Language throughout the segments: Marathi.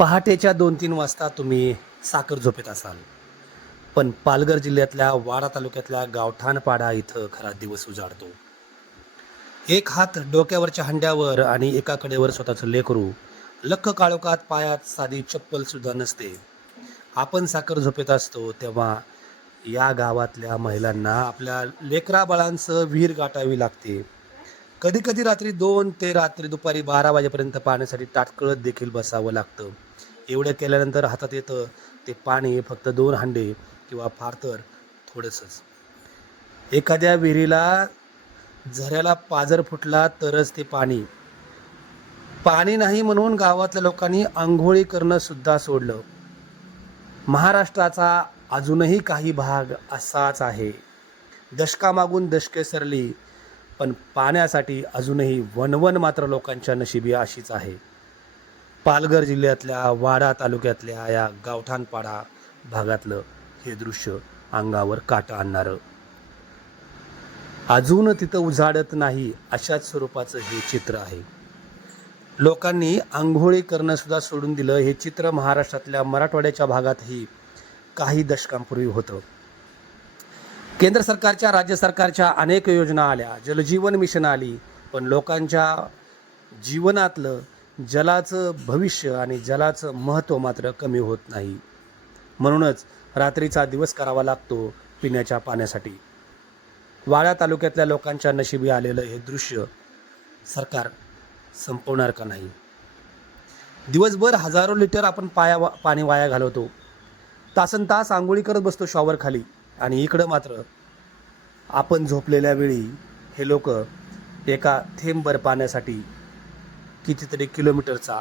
पहाटेच्या दोन तीन वाजता तुम्ही साखर झोपेत असाल. पण पालघर जिल्ह्यातल्या वाडा तालुक्यातल्या गावठाणपाडा इथं खरा दिवस उजाडतो. एक हात डोक्यावरच्या हंड्यावर आणि एका कडेवर स्वतःचं लेकरू लख काळोखात पायात साधी चप्पल सुद्धा नसते. आपण साखर झोपेत असतो तेव्हा या गावातल्या महिलांना आपल्या लेकरा बाळांसह विहीर गाठावी लागते. कधी कधी रात्री दोन ते रात्री दुपारी बारा वाजेपर्यंत पाण्यासाठी ताटकळत देखील बसावं लागतं. एवढं केल्यानंतर हातात येतं ते पाणी फक्त दोन हांडे किंवा फार तर थोडंसंच. एखाद्या विहिरीला झऱ्याला पाजर फुटला तरच ते पाणी. पाणी नाही म्हणून गावातल्या लोकांनी आंघोळी करणं सुद्धा सोडलं. महाराष्ट्राचा अजूनही काही भाग असाच आहे. दशकामागून दशके सरली पण पाण्यासाठी अजूनही वनवन मात्र लोकांच्या नशिबी अशीच आहे. पालघर जिल्ह्यातल्या वाडा तालुक्यातल्या या गावठाणपाडा भागातलं हे दृश्य अंगावर काटा आणणारं. अजून तिथं उजाडत नाही अशाच स्वरूपाचं हे चित्र आहे. लोकांनी आंघोळी करणं सुद्धा सोडून दिलं. हे चित्र महाराष्ट्रातल्या मराठवाड्याच्या भागातही काही दशकांपूर्वी होतं. केंद्र सरकारच्या राज्य सरकारच्या अनेक योजना आल्या. जलजीवन मिशन आली. पण लोकांच्या जीवनातलं जलाचं भविष्य आणि जलाचं महत्त्व मात्र कमी होत नाही. म्हणूनच रात्रीचा दिवस करावा लागतो पिण्याच्या पाण्यासाठी. वाडा तालुक्यातल्या लोकांच्या नशिबी आलेलं हे दृश्य सरकार संपवणार का नाही? दिवसभर हजारो लिटर आपण पाया वा पाणी वाया घालवतो. तासन तास आंघोळी करत बसतो शॉवर खाली. आणि इकडं मात्र आपण झोपलेल्या वेळी हे लोक एका थेंबभर पाण्यासाठी कितीतरी किलोमीटरचा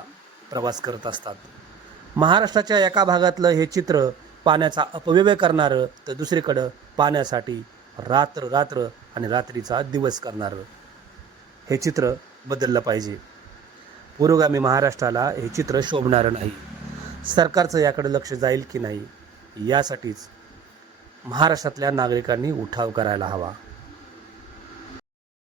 प्रवास करत असतात. महाराष्ट्राच्या एका भागातलं हे चित्र पाण्याचा अपव्यय करणारं तर दुसरीकडं पाण्यासाठी रात्र रात्र आणि रात्रीचा दिवस करणारं हे चित्र बदललं पाहिजे. पुरोगामी महाराष्ट्राला हे चित्र शोभणारं नाही. सरकारचं याकडे लक्ष जाईल की नाही यासाठीच महाराष्ट्रातल्या नागरिकांनी उठाव करायला हवा.